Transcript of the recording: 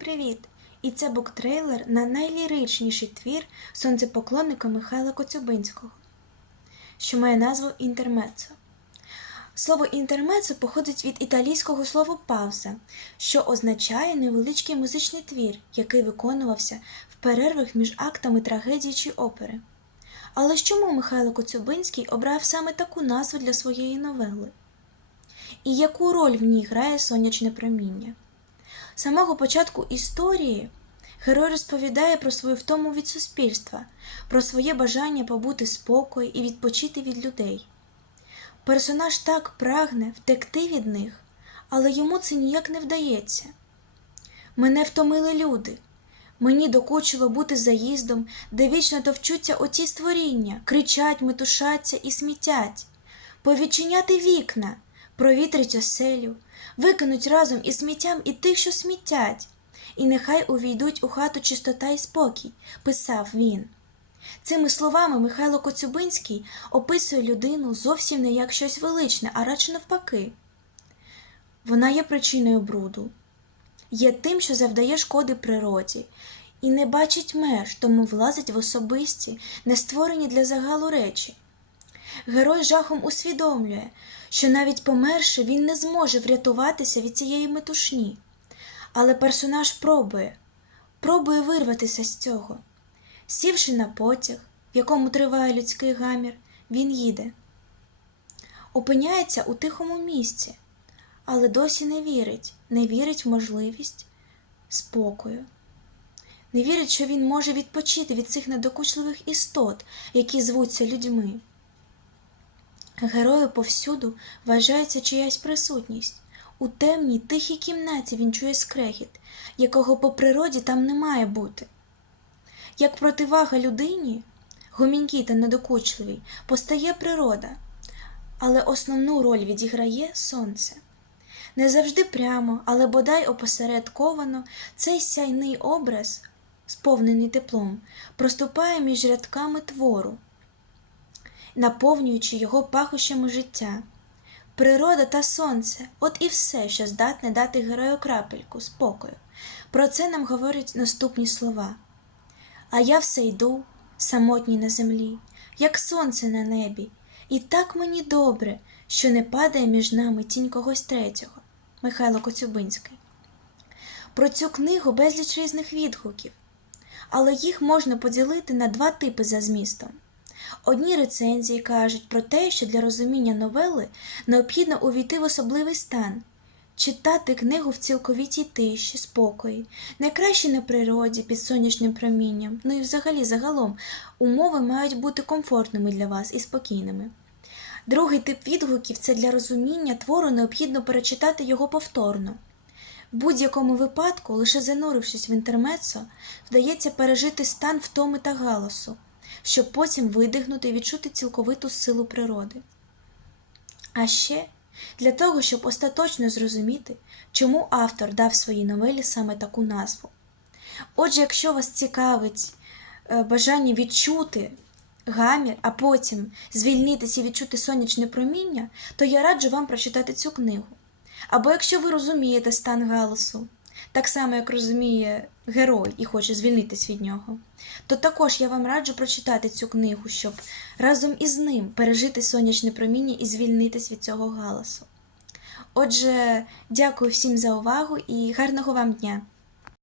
привіт! І це буктрейлер на найліричніший твір сонцепоклонника Михайла Коцюбинського, що має назву Інтермецо. Слово інтермецо походить від італійського слова пауза, що означає невеличкий музичний твір, який виконувався в перервах між актами трагедії чи опери. Але ж чому Михайло Коцюбинський обрав саме таку назву для своєї новели? І яку роль в ній грає сонячне проміння? Самого початку історії герой розповідає про свою втому від суспільства, про своє бажання побути спокою і відпочити від людей. Персонаж так прагне втекти від них, але йому це ніяк не вдається. Мене втомили люди. Мені докучило бути заїздом, де вічно товчуться оці створіння, кричать, метушаться і смітять, повідчиняти вікна, провітрить оселю, викинуть разом із сміттям і тих, що смітять, і нехай увійдуть у хату чистота і спокій, писав він. Цими словами Михайло Коцюбинський описує людину зовсім не як щось величне, а радше навпаки. Вона є причиною бруду, є тим, що завдає шкоди природі, і не бачить меж, тому влазить в особисті, не створені для загалу речі. Герой жахом усвідомлює, що навіть померши, він не зможе врятуватися від цієї метушні. Але персонаж пробує, пробує вирватися з цього. Сівши на потяг, в якому триває людський гамір, він їде. Опиняється у тихому місці, але досі не вірить, не вірить в можливість спокою. Не вірить, що він може відпочити від цих недокучливих істот, які звуться людьми. Герою повсюду вважається чиясь присутність. У темній тихій кімнаті він чує скрегіт, якого по природі там не має бути. Як противага людині, гомінькій та недокучливій, постає природа, але основну роль відіграє сонце. Не завжди прямо, але бодай опосередковано цей сяйний образ, сповнений теплом, проступає між рядками твору, наповнюючи його пахощами життя. Природа та сонце от і все, що здатне дати герою крапельку, спокою. Про це нам говорять наступні слова. А я все йду, самотній на землі, як сонце на небі, і так мені добре, що не падає між нами тінь когось третього. Михайло Коцюбинський. Про цю книгу безліч різних відгуків, але їх можна поділити на два типи за змістом. Одні рецензії кажуть про те, що для розуміння новели необхідно увійти в особливий стан, читати книгу в цілковітій тиші, спокої, найкраще на природі під сонячним промінням, ну і взагалі загалом умови мають бути комфортними для вас і спокійними. Другий тип відгуків це для розуміння твору необхідно перечитати його повторно. В будь-якому випадку, лише занурившись в інтермецо, вдається пережити стан втоми та галасу, щоб потім видихнути і відчути цілковиту силу природи. А ще для того, щоб остаточно зрозуміти, чому автор дав своїй новелі саме таку назву. Отже, якщо вас цікавить е, бажання відчути гамір, а потім звільнитися і відчути сонячне проміння, то я раджу вам прочитати цю книгу. Або якщо ви розумієте стан галасу, так само, як розуміє герой і хоче звільнитись від нього, то також я вам раджу прочитати цю книгу, щоб разом із ним пережити сонячне проміння і звільнитись від цього галасу. Отже, дякую всім за увагу і гарного вам дня!